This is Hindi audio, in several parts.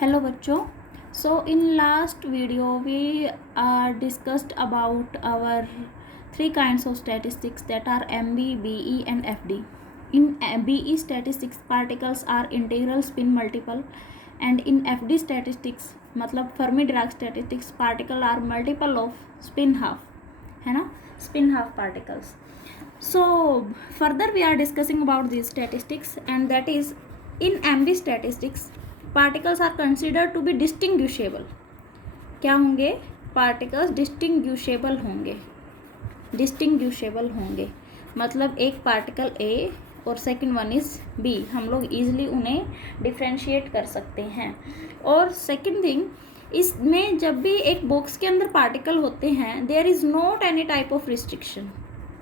Hello बच्चों. So in last video we discussed about our three kinds of statistics that are MB, BE and FD. In BE statistics particles are integral spin multiple and in FD statistics मतलब Fermi-Dirac statistics particle are multiple of spin half, है ना, spin half particles. So further we are discussing about these statistics and that is in MB statistics particles are considered to be distinguishable. क्या होंगे? पार्टिकल्स डिस्टिंग्विशेबल होंगे मतलब एक पार्टिकल ए और सेकंड वन इज बी, हम लोग ईजिली उन्हें डिफ्रेंशिएट कर सकते हैं. और सेकंड थिंग, इसमें जब भी एक बॉक्स के अंदर पार्टिकल होते हैं there is not any type of restriction,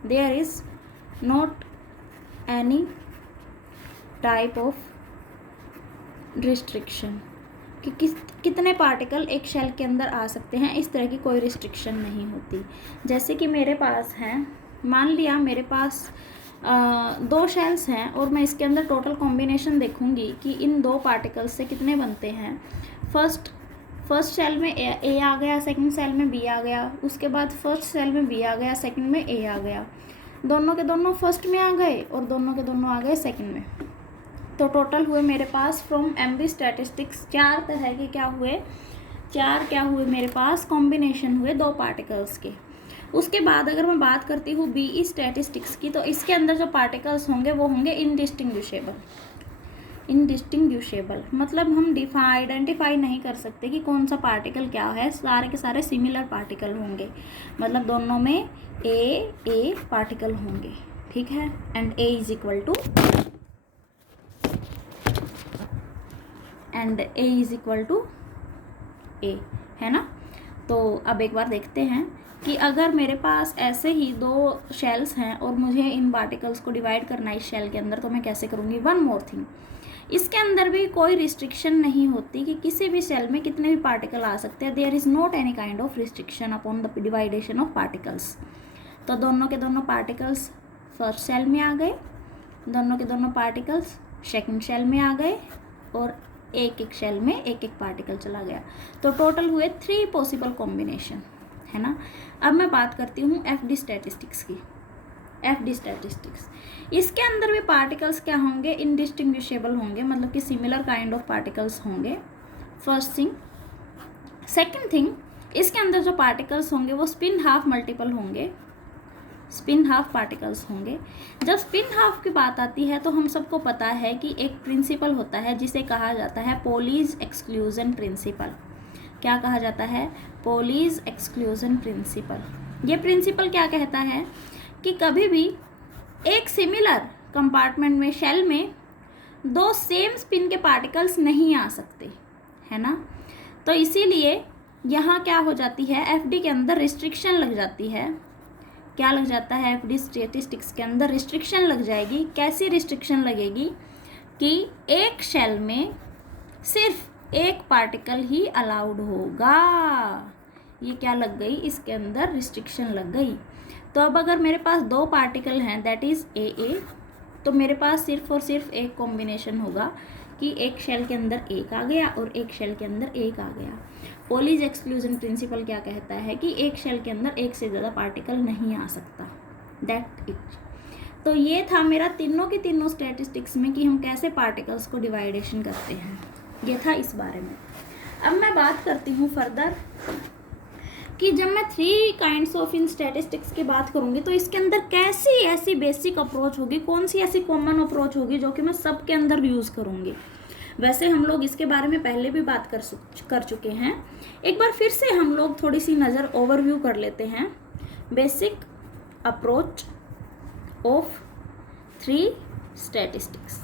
there is not any type of restriction कि कितने पार्टिकल एक शेल के अंदर आ सकते हैं, इस तरह की कोई रिस्ट्रिक्शन नहीं होती. जैसे कि मेरे पास हैं, मान लिया मेरे पास दो शेल्स हैं और मैं इसके अंदर टोटल कॉम्बिनेशन देखूंगी कि इन दो पार्टिकल्स से कितने बनते हैं. फर्स्ट सेल में ए आ गया, सेकंड सेल में बी आ गया, उसके बाद फर्स्ट सेल में बी आ गया, सेकंड में ए आ गया, दोनों के दोनों फर्स्ट में आ गए और दोनों के दोनों आ गए सेकंड में. तो टोटल हुए मेरे पास फ्रॉम एमबी स्टैटिस्टिक्स चार तरह के क्या हुए मेरे पास कॉम्बिनेशन हुए दो पार्टिकल्स के. उसके बाद अगर मैं बात करती हूँ बीई स्टैटिस्टिक्स की, तो इसके अंदर जो पार्टिकल्स होंगे वो होंगे इनडिस्टिंग्विशेबल मतलब हम आइडेंटिफाई नहीं कर सकते कि कौन सा पार्टिकल क्या है, सारे के सारे सिमिलर पार्टिकल होंगे, मतलब दोनों में ए पार्टिकल होंगे, ठीक है. And A is equal to A, है ना. तो अब एक बार देखते हैं कि अगर मेरे पास ऐसे ही दो शेल्स हैं और मुझे इन पार्टिकल्स को डिवाइड करना है इस शेल के अंदर, तो मैं कैसे करूँगी. वन मोर थिंग, इसके अंदर भी कोई रिस्ट्रिक्शन नहीं होती कि किसी भी सेल में कितने भी पार्टिकल आ सकते हैं. There is not any kind of restriction upon the divideation of particles. तो दोनों के दोनों पार्टिकल्स फर्स्ट सेल में आ गए, दोनों के दोनों पार्टिकल्स सेकंड सेल में आ गए और एक शेल में एक पार्टिकल चला गया. तो टोटल हुए 3 पॉसिबल कॉम्बिनेशन, है ना. अब मैं बात करती हूँ एफडी स्टैटिस्टिक्स की. एफडी स्टैटिस्टिक्स, इसके अंदर भी पार्टिकल्स क्या होंगे, इनडिस्टिंग्विशेबल होंगे, मतलब कि सिमिलर काइंड ऑफ पार्टिकल्स होंगे. First thing. सेकंड थिंग, इसके अंदर जो पार्टिकल्स होंगे वो स्पिन हाफ मल्टीपल होंगे, स्पिन हाफ पार्टिकल्स होंगे. जब स्पिन हाफ की बात आती है तो हम सबको पता है कि एक प्रिंसिपल होता है जिसे कहा जाता है पोलीज एक्सक्लूजन प्रिंसिपल. क्या कहा जाता है? पोलीज एक्सक्लूजन प्रिंसिपल. ये प्रिंसिपल क्या कहता है कि कभी भी एक सिमिलर कंपार्टमेंट में शेल में दो सेम स्पिन के पार्टिकल्स नहीं आ सकते, है ना. तो इसीलिए यहाँ क्या हो जाती है, एफडी के अंदर रिस्ट्रिक्शन लग जाती है. क्या लग जाता है? एफडी स्टैटिस्टिक्स के अंदर रिस्ट्रिक्शन लग जाएगी. कैसी रिस्ट्रिक्शन लगेगी कि एक शेल में सिर्फ एक पार्टिकल ही अलाउड होगा. ये क्या लग गई? इसके अंदर रिस्ट्रिक्शन लग गई. तो अब अगर मेरे पास दो पार्टिकल हैं दैट इज़ ए, तो मेरे पास सिर्फ और सिर्फ एक कॉम्बिनेशन होगा कि एक शेल के अंदर एक आ गया और एक शेल के अंदर एक आ गया. पोलीज एक्सक्लूजन प्रिंसिपल क्या कहता है कि एक शेल के अंदर एक से ज़्यादा पार्टिकल नहीं आ सकता. That it. तो ये था मेरा तीनों की तीनों स्टैटिस्टिक्स में कि हम कैसे पार्टिकल्स को डिवाइडेशन करते हैं, ये था इस बारे में. अब मैं बात करती हूँ फर्दर कि जब मैं 3 काइंड्स ऑफ इन स्टैटिस्टिक्स की बात करूँगी तो इसके अंदर कैसी ऐसी बेसिक अप्रोच होगी, कौन सी ऐसी कॉमन अप्रोच होगी जो कि मैं सबके अंदर यूज़ करूँगी. वैसे हम लोग इसके बारे में पहले भी बात कर चुके हैं. एक बार फिर से हम लोग थोड़ी सी नज़र ओवरव्यू कर लेते हैं. Basic approach of 3 statistics.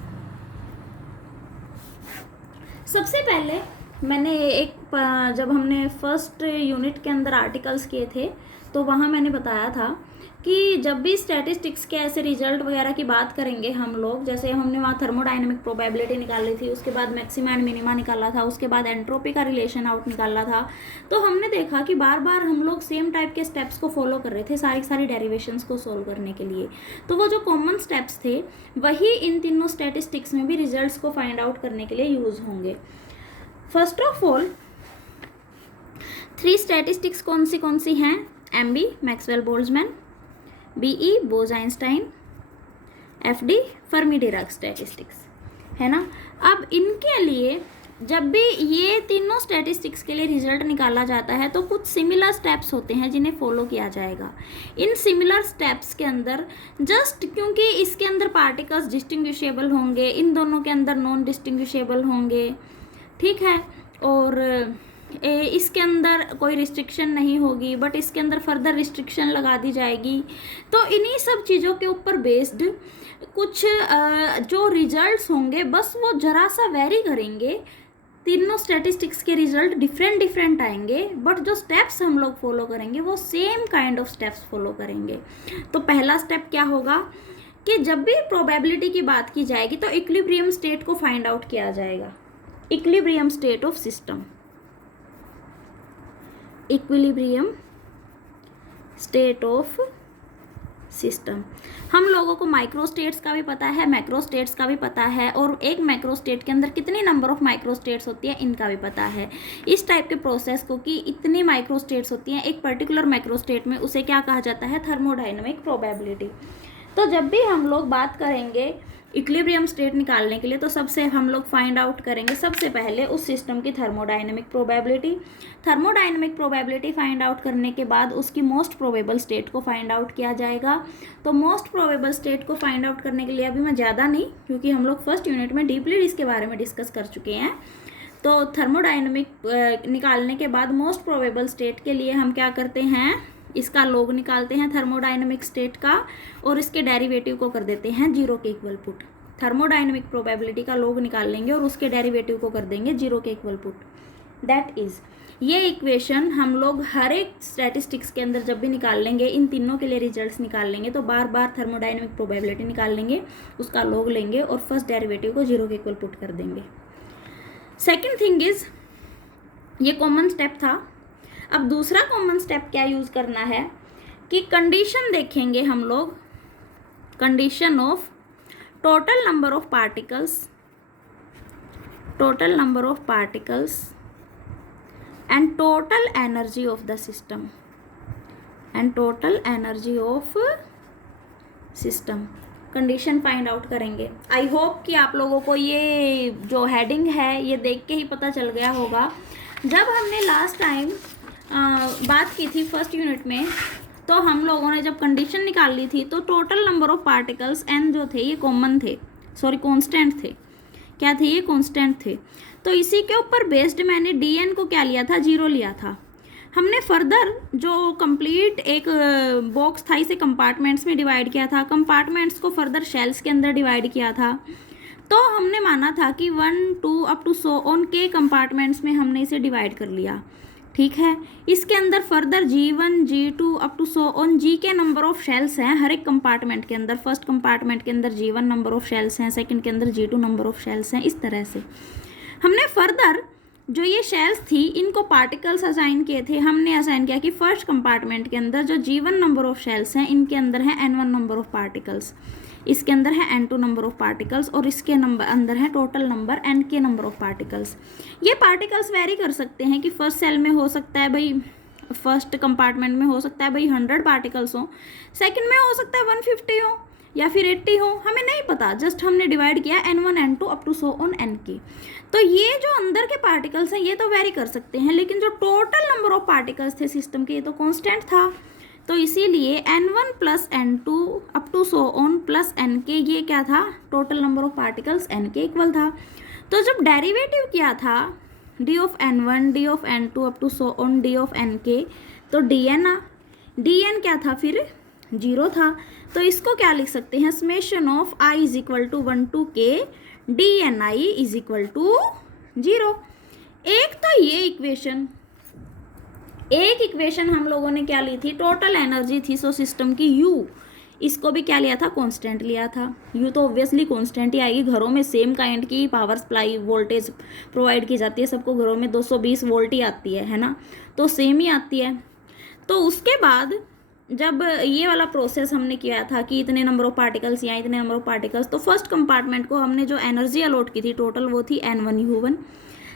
सबसे पहले मैंने जब हमने फर्स्ट यूनिट के अंदर आर्टिकल्स किए थे तो वहाँ मैंने बताया था कि जब भी स्टैटिस्टिक्स के ऐसे रिजल्ट वगैरह की बात करेंगे हम लोग, जैसे हमने वहाँ थर्मोडाइनमिक प्रोबेबिलिटी निकाली थी, उसके बाद मैक्सिमा एंड मिनिमा निकाला था, उसके बाद एंट्रोपी का रिलेशन आउट निकाला था. तो हमने देखा कि बार बार हम लोग सेम टाइप के स्टेप्स को फॉलो कर रहे थे सारी डेरिवेशंस को सोल्व करने के लिए. तो वो जो कॉमन स्टेप्स थे वही इन तीनों स्टैटिस्टिक्स में भी रिजल्ट्स को फाइंड आउट करने के लिए यूज़ होंगे. फर्स्ट ऑफ ऑल 3 स्टैटिस्टिक्स कौन सी हैं? MB Maxwell Boltzmann, BE Bhoj Einstein, FD Fermi Dirac statistics, है ना। अब इनके लिए जब भी ये तीनों स्टैटिस्टिक्स के लिए रिजल्ट निकाला जाता है तो कुछ सिमिलर स्टेप्स होते हैं जिन्हें फॉलो किया जाएगा। इन सिमिलर स्टेप्स के अंदर जस्ट क्योंकि इसके अंदर पार्टिकल्स डिस्टिंग्विशेबल होंगे, इन दोनों के अंदर नॉन डिस्टिंग्विशेबल होंगे, ठीक है, और इसके अंदर कोई रिस्ट्रिक्शन नहीं होगी, बट इसके अंदर फर्दर रिस्ट्रिक्शन लगा दी जाएगी। तो इन्हीं सब चीज़ों के ऊपर बेस्ड कुछ जो रिजल्ट्स होंगे बस वो ज़रा सा वेरी करेंगे। तीनों स्टैटिस्टिक्स के रिजल्ट डिफरेंट आएंगे, बट जो स्टेप्स हम लोग फॉलो करेंगे वो same kind of steps follow करेंगे। तो पहला स्टेप क्या होगा कि जब भी प्रोबेबिलिटी की बात की जाएगी तो इक्विलिब्रियम स्टेट को फाइंड आउट किया जाएगा। Equilibrium state of system, equilibrium state of system. हम लोगों को माइक्रो स्टेट्स का भी पता है, मैक्रो स्टेट्स का भी पता है, और एक मैक्रो स्टेट के अंदर कितनी नंबर ऑफ माइक्रो स्टेट्स होती है इनका भी पता है। इस टाइप के प्रोसेस को कि इतनी माइक्रो स्टेट्स होती हैं एक पर्टिकुलर मैक्रो स्टेट में, उसे क्या कहा जाता है? Thermodynamic probability. तो जब भी हम लोग बात करेंगे इक्विलिब्रियम स्टेट निकालने के लिए तो सबसे हम लोग फाइंड आउट करेंगे सबसे पहले उस सिस्टम की thermodynamic probability. Thermodynamic probability find out करने के बाद उसकी मोस्ट प्रोबेबल स्टेट को फाइंड आउट किया जाएगा। तो मोस्ट प्रोबेबल स्टेट को फाइंड आउट करने के लिए अभी मैं ज़्यादा नहीं, क्योंकि हम लोग फर्स्ट यूनिट में डीपली इसके बारे में डिस्कस कर चुके हैं। तो थर्मोडायनेमिक निकालने के बाद मोस्ट प्रोबेबल स्टेट के लिए हम क्या करते हैं? इसका लॉग निकालते हैं थर्मोडायनेमिक स्टेट का, और इसके डेरिवेटिव को कर देते हैं 0 के इक्वल पुट। थर्मोडायनेमिक प्रोबेबिलिटी का लॉग निकाल लेंगे और उसके डेरिवेटिव को कर देंगे 0 के इक्वल पुट। दैट इज, ये इक्वेशन हम लोग हर एक स्टैटिस्टिक्स के अंदर जब भी निकाल लेंगे, इन तीनों के लिए रिजल्ट्स निकाल लेंगे तो बार बार थर्मोडायनेमिक प्रोबेबिलिटी निकाल लेंगे, उसका लॉग लेंगे और फर्स्ट डेरिवेटिव को 0 के इक्वल पुट कर देंगे। सेकेंड थिंग इज, ये कॉमन स्टेप था। अब दूसरा कॉमन स्टेप क्या यूज़ करना है कि कंडीशन देखेंगे हम लोग, condition of total number of particles, total number of particles and total energy of the system, and total energy of system. Condition find out करेंगे। आई होप कि आप लोगों को ये जो हेडिंग है ये देख के ही पता चल गया होगा। जब हमने लास्ट टाइम बात की थी फर्स्ट यूनिट में, तो हम लोगों ने जब कंडीशन निकाल ली थी तो total number of particles n जो थे ये कॉमन थे, सॉरी कांस्टेंट थे। क्या थे ये? कांस्टेंट थे। तो इसी के ऊपर बेस्ड मैंने dn को क्या लिया था? 0 लिया था। हमने फर्दर जो कंप्लीट एक बॉक्स था इसे कंपार्टमेंट्स में डिवाइड किया था, कंपार्टमेंट्स को फर्दर शेल्स के अंदर डिवाइड किया था। तो हमने माना था कि 1 2 अप टू सो ऑन के कंपार्टमेंट्स में हमने इसे डिवाइड कर लिया, ठीक है। इसके अंदर further G1 G2 up to so on G के नंबर ऑफ शेल्स हैं हर एक कंपार्टमेंट के अंदर। फर्स्ट कंपार्टमेंट के अंदर G1 नंबर ऑफ शेल्स हैं, सेकंड के अंदर G2 नंबर ऑफ शेल्स हैं। इस तरह से हमने फर्दर जो ये शेल्स थी इनको पार्टिकल्स असाइन किए थे। हमने असाइन किया कि फर्स्ट कंपार्टमेंट के अंदर जो G1 नंबर ऑफ शेल्स हैं इनके अंदर है N1 नंबर ऑफ पार्टिकल्स, इसके अंदर है N2 नंबर ऑफ पार्टिकल्स, और इसके अंदर है टोटल नंबर N के नंबर ऑफ पार्टिकल्स। ये पार्टिकल्स वेरी कर सकते हैं कि फर्स्ट सेल में हो सकता है भाई, फर्स्ट कंपार्टमेंट में हो सकता है भाई 100 पार्टिकल्स हो, सेकंड में हो सकता है 150 हो या फिर 80 हो, हमें नहीं पता। जस्ट हमने डिवाइड किया N1 N2 up to so on N के। तो ये जो अंदर के पार्टिकल्स हैं ये तो वेरी कर सकते हैं, लेकिन जो टोटल नंबर ऑफ पार्टिकल्स थे सिस्टम के ये तो कांस्टेंट था। तो इसीलिए N1 plus N2 up to so on plus N के, ये क्या था? Total number of particles N के इक्वल था। तो जब डेरिवेटिव किया था d of N1 d of N2 up to so on d of N के, तो dn क्या था? फिर 0 था। तो इसको क्या लिख सकते हैं? Summation of i is equal to 1 to k dni is equal to 0। एक तो ये इक्वेशन, एक इक्वेशन हम लोगों ने क्या ली थी? टोटल एनर्जी थी सो सिस्टम की U, इसको भी क्या लिया था? कांस्टेंट लिया था। U तो ऑब्वियसली कांस्टेंट ही आएगी। घरों में सेम काइंड की पावर सप्लाई वोल्टेज प्रोवाइड की जाती है, सबको घरों में 220 वोल्ट ही आती है ना, तो सेम ही आती है। तो उसके बाद जब ये वाला प्रोसेस हमने किया था कि इतने नंबर ऑफ पार्टिकल्स या इतने नंबर ऑफ पार्टिकल्स, तो फर्स्ट कंपार्टमेंट को हमने जो एनर्जी अलॉट की थी टोटल वो थी N1U1।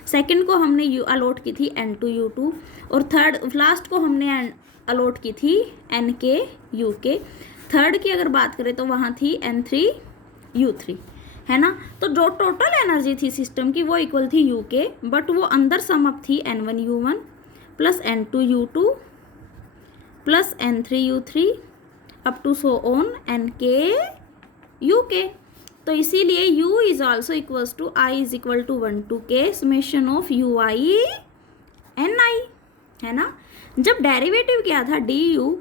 सेकंड को हमने अलॉट की थी N2U2 और थर्ड लास्ट को हमने अलॉट की थी NK UK। थर्ड की अगर बात करें तो वहाँ थी N3U3, है ना। तो जो टोटल एनर्जी थी सिस्टम की वो इक्वल थी UK, बट वो अंदर सम अप थी N1U1 plus N2U2 plus N3U3 up to so on NK UK। तो इसीलिए U is also equals to I is equal to 1 to K summation of UI NI, है ना। जब डेरिवेटिव क्या था DU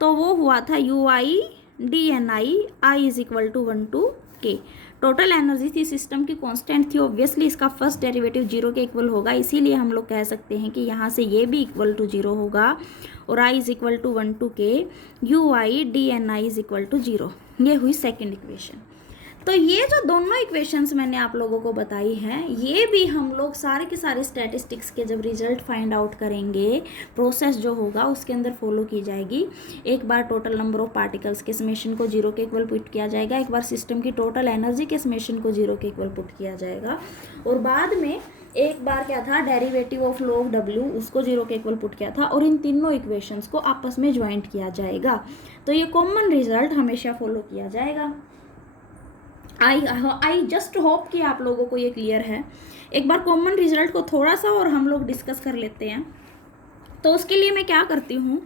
तो वो हुआ था UI DNI, I is equal to 1 to K। Total energy थी सिस्टम की कांस्टेंट थी, ऑब्वियसली इसका फर्स्ट डेरिवेटिव जीरो के इक्वल होगा, इसीलिए हम लोग कह सकते हैं कि यहाँ से ये भी इक्वल टू जीरो होगा और I is equal to 1 to K UI DNI is equal to zero. ये हुई सेकेंड इक्वेशन। तो ये जो दोनों इक्वेशंस मैंने आप लोगों को बताई हैं, ये भी हम लोग सारे के सारे स्टैटिस्टिक्स के जब रिजल्ट फाइंड आउट करेंगे, प्रोसेस जो होगा उसके अंदर फॉलो की जाएगी। एक बार टोटल नंबर ऑफ पार्टिकल्स के समेशन को जीरो के इक्वल पुट किया जाएगा, एक बार सिस्टम की टोटल एनर्जी के समेशन को जीरो के इक्वल पुट किया जाएगा, और बाद में एक बार क्या था डेरिवेटिव ऑफ log W उसको जीरो के इक्वल पुट किया था, और इन तीनों इक्वेशंस को आपस में ज्वाइंट किया जाएगा। तो ये कॉमन रिजल्ट हमेशा फॉलो किया जाएगा। आई जस्ट होप कि आप लोगों को ये क्लियर है। एक बार कॉमन रिजल्ट को थोड़ा सा और हम लोग डिस्कस कर लेते हैं। तो उसके लिए मैं क्या करती हूँ,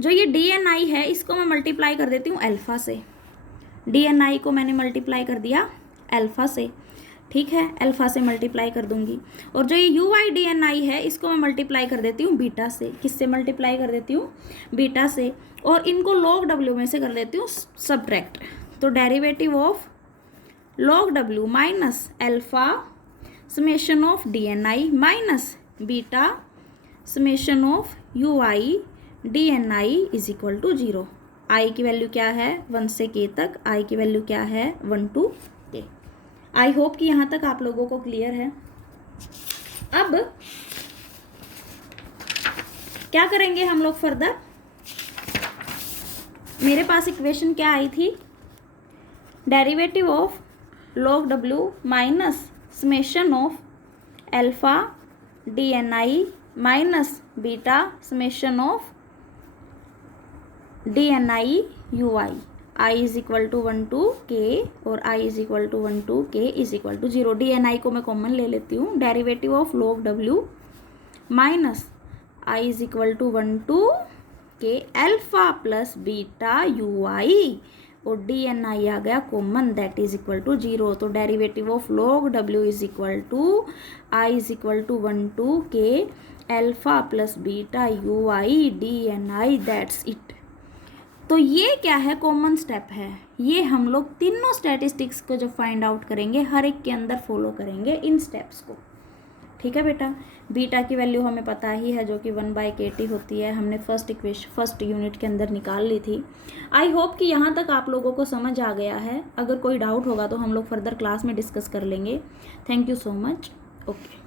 जो ये DNI है इसको मैं मल्टीप्लाई कर देती हूँ अल्फ़ा से। DNI को मैंने मल्टीप्लाई कर दिया अल्फ़ा से, ठीक है, अल्फ़ा से मल्टीप्लाई कर दूंगी। और जो ये UI DNI है इसको मैं मल्टीप्लाई कर देती हूँ बीटा से। किससे मल्टीप्लाई कर देती हूँ? बीटा से। और इनको log W में से कर देती हूँ सब्ट्रैक्ट। तो derivative of log W minus alpha summation of DNI minus beta summation of UI DNI is equal to zero. I की वैल्यू क्या है 1 से K तक, I की वैल्यू क्या है 1 to K। आई होप कि यहाँ तक आप लोगों को क्लियर है। अब क्या करेंगे हम लोग फर्दर, मेरे पास इक्वेशन क्या आई थी, derivative of log W minus summation of alpha DNI minus beta summation of DNI UI। I is equal to 1 to K और I is equal to 1 to K is equal to zero. DNI को मैं कॉमन ले लेती हूँ। Derivative of log W minus I is equal to 1 to K alpha plus beta UI और DNI आ गया common, that is equal to zero. तो derivative of log W is equal to I is equal to 1 to K alpha plus beta UI DNI, that's it. तो ये क्या है, कॉमन स्टेप है। ये हम लोग तीनों स्टैटिस्टिक्स को जब फाइंड आउट करेंगे हर एक के अंदर फॉलो करेंगे इन स्टेप्स को, ठीक है बेटा। बीटा की वैल्यू हमें पता ही है जो कि 1/KT होती है, हमने फर्स्ट यूनिट के अंदर निकाल ली थी। आई होप कि यहाँ तक आप लोगों को समझ आ गया है। अगर कोई डाउट होगा तो हम लोग फर्दर क्लास में डिस्कस कर लेंगे। Thank you so much. Okay.